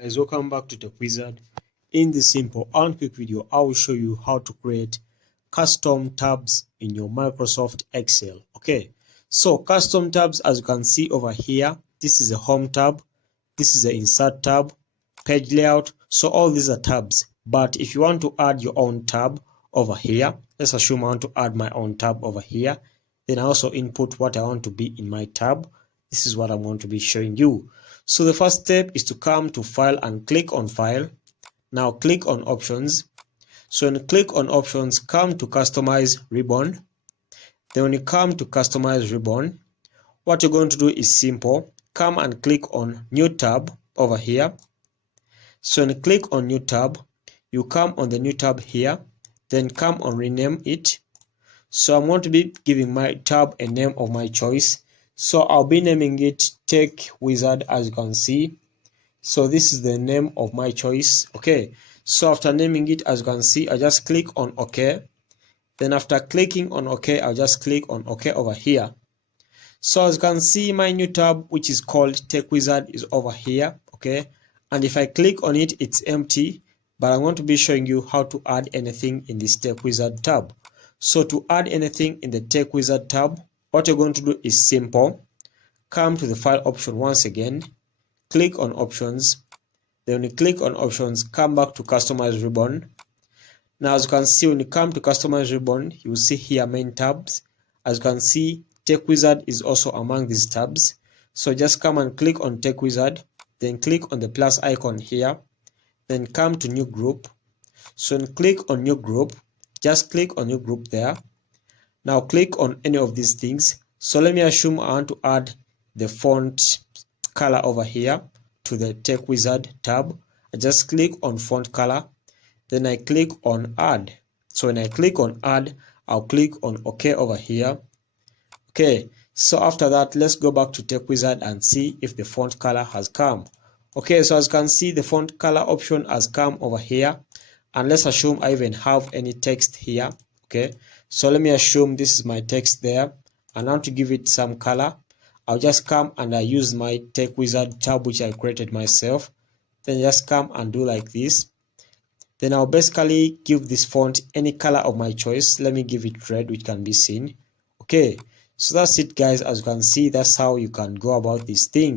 Guys, welcome back to Tech Wizard. In this simple and quick video, I will show you how to create custom tabs in your Microsoft Excel. Okay, so custom tabs, as you can see over here, this is a home tab, this is the insert tab, page layout. So all these are tabs, but if you want to add your own tab over here, let's assume I want to add my own tab over here, then I also input what I want to be in my tab. This is what I'm going to be showing you. So the first step is to come to File and click on File. Now click on Options. So when you click on Options, come to Customize Ribbon. Then when you come to Customize Ribbon, what you're going to do is simple. Come and click on New Tab over here. So when you click on New Tab, you come on the New Tab here. Then come on Rename it. So I'm going to be giving my tab a name of my choice. So I'll be naming it Tech Wizard, as you can see. So this is the name of my choice. Okay, so after naming it, as you can see, I just click on OK. Then after clicking on OK, I'll just click on OK over here. So as you can see, my new tab, which is called Tech Wizard, is over here. Okay, and if I click on it, it's empty, but I'm going to be showing you how to add anything in this Tech Wizard tab. So to add anything in the Tech Wizard tab, what you're going to do is simple. Come to the File option once again, click on Options. Then when you click on Options, come back to Customize Ribbon. Now as you can see, when you come to Customize Ribbon, you will see here main tabs. As you can see, Tech Wizard is also among these tabs. So just come and click on Tech Wizard, then click on the plus icon here, then come to New Group. So when you click on New Group, just click on New Group there. Now click on any of these things. So let me assume I want to add the font color over here to the Tech Wizard tab. I just click on font color, then I click on add. So when I click on add, I'll click on OK over here. Okay, so after that, let's go back to Tech Wizard and see if the font color has come. Okay, so as you can see, the font color option has come over here, and let's assume I even have any text here. Okay, so let me assume this is my text there, and I want to give it some color. I'll just come and I use my Tech Wizard tab, which I created myself. Then just come and do like this. Then I'll basically give this font any color of my choice. Let me give it red, which can be seen. Okay, so that's it, guys. As you can see, that's how you can go about this thing.